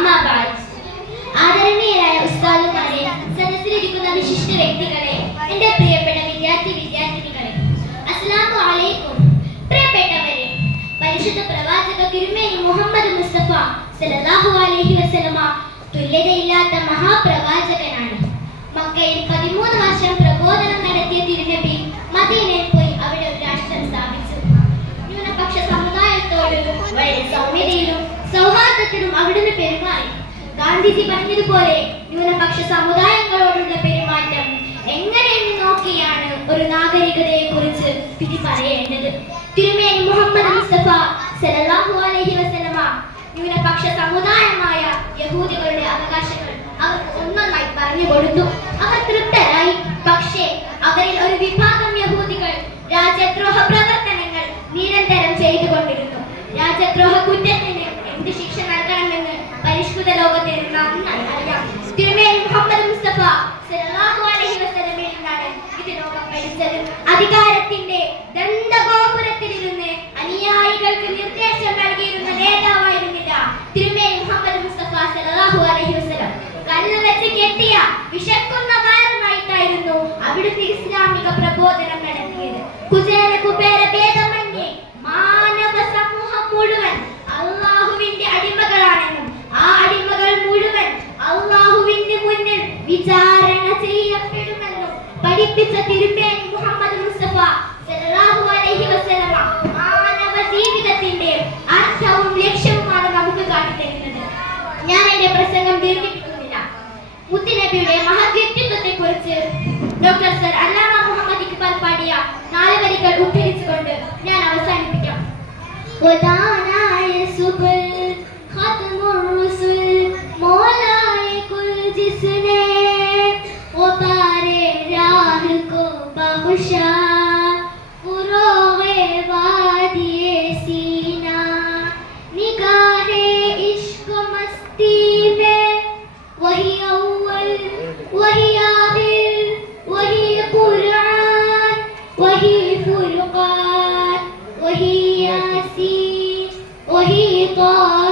അമ്മാ ബഅദ്. ആദരണീയരായ ഉസ്താദുമാരെ, സദസ്സിലിരിക്കുന്ന വിശിഷ്ട വ്യക്തികളെ, എൻ്റെ പ്രിയപ്പെട്ട വിദ്യാർത്ഥിനികളെ, അസ്സലാമു അലൈക്കും. പ്രിയപ്പെട്ടവരെ, പരിശുദ്ധ പ്രവാചക തിരുമേനി മുഹമ്മദ് മുസ്തഫ സല്ലല്ലാഹു അലൈഹി വസല്ലമ തുല്യതയില്ലാത്ത മഹാപ്രവാചകനാണ്. മക്കയിൽ 13 വർഷം പ്രബോധനം നടത്തിയ തിരുനബി മദീനയിൽ പോയി അവിടെ ഒരു രാഷ്ട്രം സ്ഥാപിച്ചു. ന്യൂനപക്ഷ സമുദായത്തോട് വളരെ സൗമ്യതയിലും സൗഹാർദ്ദത്തിലും അവിടുന്ന് പെരുമാറി. ഗാന്ധിജി പറഞ്ഞതുപോലെ ന്യൂനപക്ഷ സമുദായങ്ങളോടുള്ള പെരുമാറ്റം എങ്ങനെയെന്ന് നോക്കിയാണ് ഒരു നാഗരികതയെ കുറിച്ച് വിധി പറയേണ്ടത്. തിരുമേനി മുഹമ്മദ് മുസ്തഫ സല്ലല്ലാഹു അലൈഹി വസല്ലമ ന്യൂനപക്ഷ സമുദായമായ യഹൂദികളുടെ അവകാശങ്ങൾ അവർക്ക് ഒന്നൊന്നായി പറഞ്ഞു കൊടുത്തു. അവർ തൃപ്തരായി. പക്ഷേ അവരിൽ ഒരു വിഭാഗം യഹൂദികൾ രാജ്യദ്രോഹ പ്രവർത്തനങ്ങൾ നിരന്തരം ചെയ്തുകൊണ്ടിരുന്നു. രാജ്യദ്രോഹ കുറ്റത്തിന് എന്ത് ശിക്ഷ നൽകണമെന്ന് പരിഷ്കൃത ലോകത്തിന് നന്നായി അറിയാം. തിരുമേനി മുഹമ്മദ് മുസ്തഫ സല്ലല്ലാഹു അലൈഹി വസല്ലമയിൽ നിന്നാണ് ഇത് ലോകം പഠിച്ചത്. അധികാരത്തിന്റെ ദന്തഗോപുരത്തിലിരുന്ന് അനുയായികൾക്ക് നിർദ്ദേശം നൽകിയിരുന്ന നേതാവായിരുന്നില്ല തിരുമേനി മുഹമ്മദ് മുസ്തഫ സല്ലല്ലാഹു അലൈഹി വസല്ലം. കല്ല് വെച്ച് കെട്ടിയ വിശക്കുന്ന വയറുമായിട്ടായിരുന്നു അവിടുത്തെ ഇസ്ലാമിക പ്രബോധനം നടത്തിയത്. കുചേല കുബേര ഭേദമന്യേ മാനവ സമൂഹം മുഴുവൻ അള്ളാഹുവിന്റെ അടിമകളാണെന്നും ആ അടിമകൾ മുഴുവൻ അള്ളാഹുവിന്റെ മുന്നിൽ വിചാരണ ചെയ്യപ്പെടുമെന്നും പഠിപ്പിച്ച തിരുമേനി മുഹമ്മദ് മുസ്തഫ സല്ലല്ലാഹു അലൈഹി വസല്ലമ മാനവ ജീവിതത്തിന്റെ അർത്ഥവും ലക്ഷ്യവുമാണ് നമുക്ക് കാട്ടിത്തരുന്നത്. ഞാൻ എന്റെ പ്രസംഗം ദീർഘിപ്പിക്കുന്നില്ല. മുത്തുനബിയുടെ മഹത്വത്വത്തെ കുറിച്ച് ഡോക്ടർ സർ അല്ലാമ മുഹമ്മദ് ഇക്ബാൽ പാടിയ 4 വരികൾ ഉദ്ധരിച്ചുകൊണ്ട് ഞാൻ അവസാനിപ്പിക്കാം. وهي طه